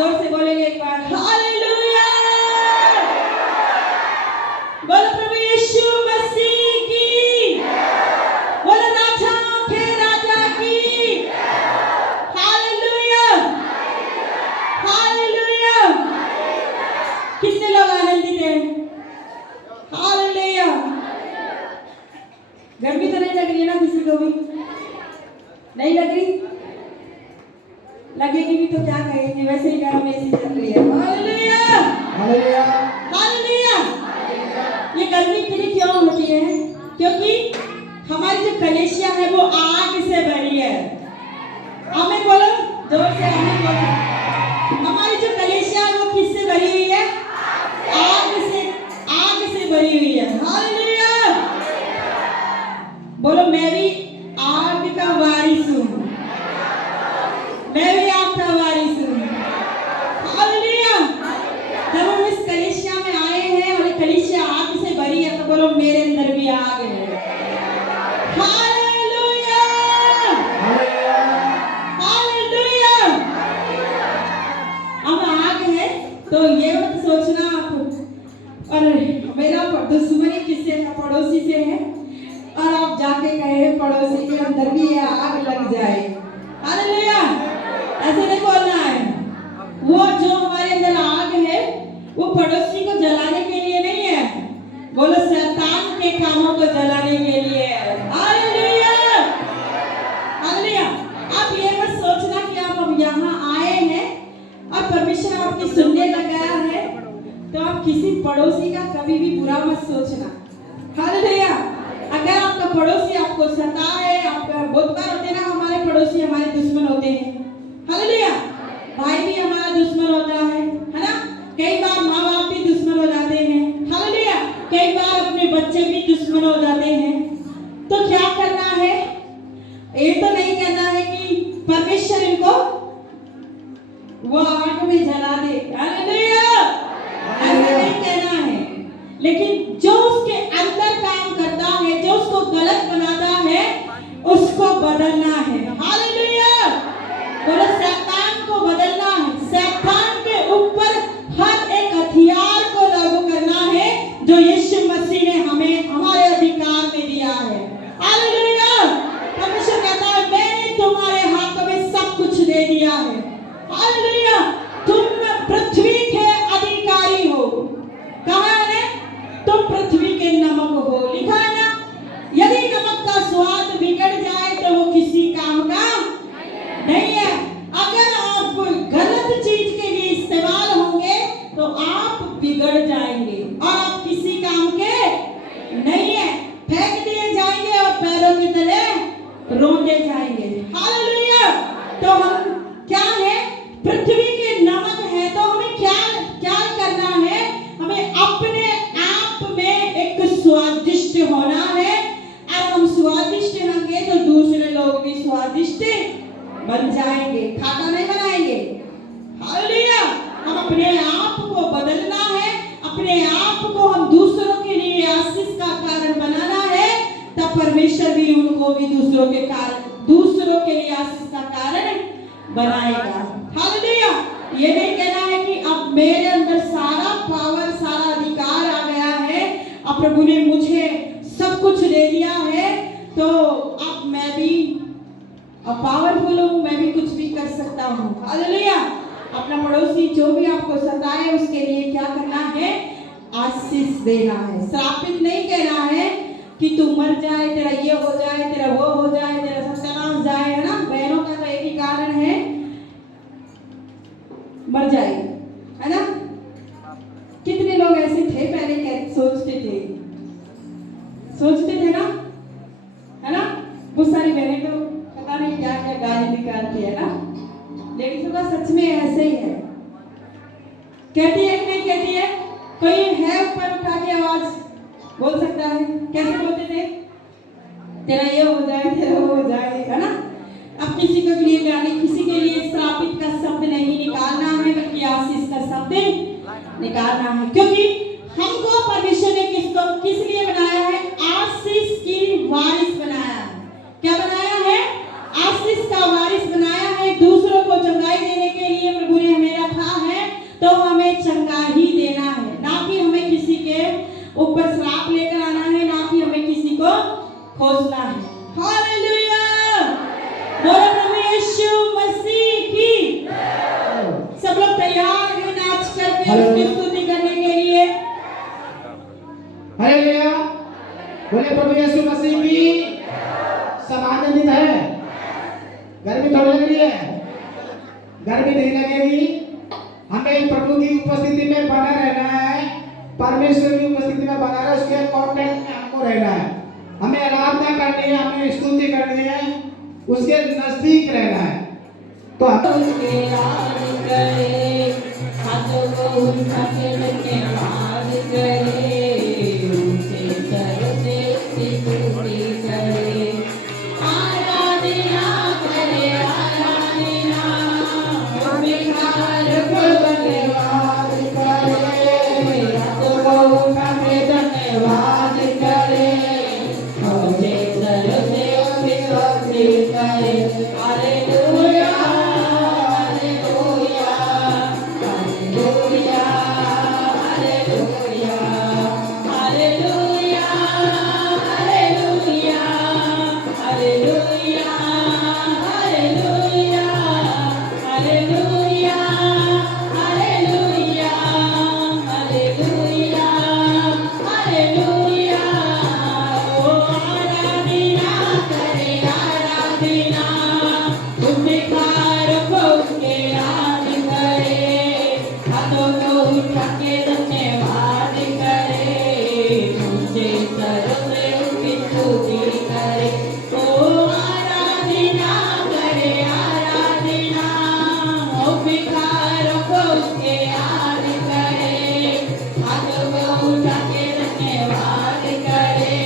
जोर से बोलेंगे एक बार हालेलुया। बोलो प्रभु यीशु मसीह की, बोलो राजाओं के राजा की हालेलुया हालेलुया। कितने लोग आनंदित हैं? हालेलुया। गर्मी तो नहीं लग रही है ना किसी को भी? नहीं लग रही? लगेगी भी तो क्या कहेंगे, वैसे ही गर्म एसी चल रही है। Hallelujah hallelujah hallelujah. ये गर्मी फिर क्यों होती है? क्योंकि हमारी जो कलीसिया है वो आग से भरी है। आमीन बोलो, जोर से आमीन बोलो। हमारी जो कलीसिया है वो किससे भरी हुई है? आग से भरी हुई है। हालेलुया। बोलो मैं भी आग का वारिस हूँ, मैं भी आपका वारिस हूँ। हालेलुया। जब हम इस कलीसिया में आए हैं और ये कलीसिया आग से भरी है तो बोलो मेरे अंदर भी आग है। Hallelujah hallelujah. अब आग है तो ये मत सोचना आप और मेरा दुश्मनी किससे है? पड़ोसी से है, और आप जाके कहे पड़ोसी के अंदर भी ये आग लग जाए। हालेलुया। ऐसे नहीं बोलना है। वो जो हमारे अंदर आग है वो पड़ोसी को जलाने के लिए नहीं है, बोलो शैतान के कामों को जलाने के लिए है। Hallelujah hallelujah. आप ये मत सोचना कि आप अब यहाँ आए हैं और परमेश्वर आपकी सुनने लगाया है तो आप किसी पड़ोसी का कभी भी बुरा मत सोचना। हालेलुया। अगर आपका पड़ोसी आपको सताए, आपका बहुत बार होते ना हमारे पड़ोसी हमारे दुश्मन होते हैं। हालेलुया। भाई भी हमारा दुश्मन होता है ना? कई बार माँ बाप भी दुश्मन हो जाते हैं। हालेलुया। कई बार अपने बच्चे भी दुश्मन हो जाते हैं। तो क्या करना है? ये तो नहीं कहना है कि परमेश्वर इनको वो आग में जला दे। हालेलुया। ऐसा नहीं कहना है, लेकिन जो उसके अंदर काम करता है, जो उसको गलत बनाता है, उसको बदलना है। हालेलुया। बोलो शैतान को बदलना है। शैतान के ऊपर हर एक हथियार को लागू करना है जो यीशु मसीह ने हमें हमारे अधिकार में दिया है। हालेलुया। परमेश्वर कहता है मैंने तुम्हारे हाथों में सब कुछ दे दिया है। हालेलुया। तुम पृथ्वी के अधिकारी हो। कहा है? तुम पृथ्वी के नमक हो, लिखा है ना? यदि नमक का स्वाद बिगड़ जाए तो वो किसी काम का नहीं है। अगर आप गलत चीज के लिए इस्तेमाल होंगे तो आप बिगड़ जाएंगे और आप किसी काम के नहीं है, फेंक दिए जाएंगे और पैरों के तले रोंदे जाएंगे। हालेलुया। तो हम क्या है? पृथ्वी के नमक है। तो हमें क्या क्या करना है? हमें अपने आप में एक स्वादिष्ट होना है। और हम स्वादिष्ट होंगे तो दूसरे लोग भी स्वादिष्ट बन जाएंगे, खाना नहीं बनाएंगे। हालेलुया। हम अपने आप को बदलना है, अपने आप को हम दूसरों के लिए आशीष का कारण बनाना है, तब परमेश्वर भी उनको भी दूसरों के लिए आशीष का कारण बनाएगा। हालेलुया। ये नहीं कहना है कि अब मेरे अंदर सारा पावर, सारा अधिकार आ गया है, अब प्रभु ने मुझे सब कुछ दे दिया है तो अब मैं भी पावरफुल हूँ, मैं भी कुछ भी कर सकता हूँ। हालेलुया। अपना पड़ोसी जो भी आपको सताए उसके लिए क्या करना है? आशीष देना है। श्रापित नहीं कहना है कि तू मर जाए, तेरा ये हो जाए, तेरा वो हो जाए, तेरा सत्यानाश जाए, है ना? बहनों का तो एक ही कारण है, मर जाए, है ना? कितने लोग ऐसे थे पहले सोचते थे ना, है ना? बहुत सारी बहनें तो पता नहीं क्या क्या गाली निकालती है ना, लेकिन तो सच में ऐसे ही है। कहती है कि नहीं कहती है? कोई है ऊपर उठा के आवाज बोल सकता है? कैसे बोलते थे? तेरा ये हो जाए, तेरा वो हो जाए, है ना? अब किसी के लिए गाली, किसी के लिए श्रापित का शब्द नहीं निकालना है, बल्कि आशीष का शब्द निकालना है। क्योंकि हमको परमेश्वर ने किस लिए बनाया है? आशीष की वारिस बनाया है। क्या बनाया है? आशीष का वारिस बनाया है। दूसरों को चंगाई देने के लिए प्रभु ने हमें रखा खोजना है। हालेलुया, बोलो प्रभु यीशु मसीह की। सब लोग तैयार हैं नाच करके उसकी स्तुति करने के लिए। हालेलुया, बोले प्रभु यीशु मसीह की। सब आनंदित है। गर्मी थोड़ी लग रही है? गर्मी नहीं लगेगी। हमें प्रभु की उपस्थिति में बना रहना है, परमेश्वर की उपस्थिति में बना रहे, उसके कांटेक्ट में हमको रहना है। हमें आराधना करनी है, हमें स्तुति करनी है, उसके नजदीक रहना है। तो उसके याद करे, हाथों को उठा के धन्यवाद करे, ऊंचे सर से उसकी स्तुति करे, आराधना करे, आराधना, बिहार को धन्यवाद करे, हाथों को उठा के धन्यवाद करे, ऊंचे सर से उसकी स्तुति करे। Hallelujah, hallelujah, hallelujah, hallelujah, hallelujah, hallelujah, hallelujah, hallelujah, hallelujah, hallelujah, hallelujah, hallelujah. ओ आराधना करे, आराधना, उद्धार को उसके याद करे, हाथों को उठा के धन्यवाद करे, ऊंचे सर से उसकी स्तुति करे। ओ आराधना करे, आराधना, उद्धार को उसके याद करे, हाथों को उठा के धन्यवाद करे,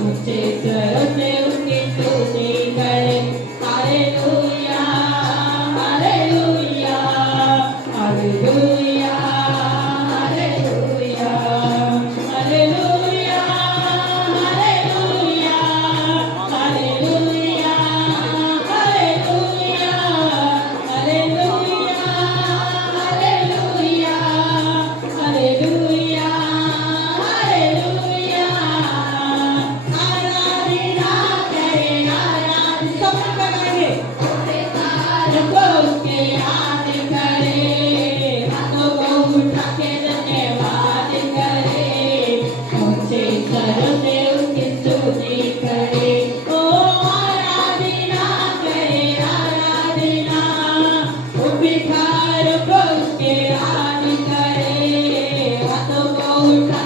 ऊंचे सर से उसकी स्तुति करे। Hallelujah, hallelujah, hallelujah, hallelujah, hallelujah, hallelujah, hallelujah, hallelujah, hallelujah, hallelujah, hallelujah, hallelujah. आराधना करे, आराधना, सब लोग लगाएंगे। उसके याद करे, हाथों को उठा के धन्यवाद करे, ऊंचे सर से उसकी स्तुति करे। ओ आराधना करे, आराधना, उद्धार को उसके याद करे, हाथों को उठा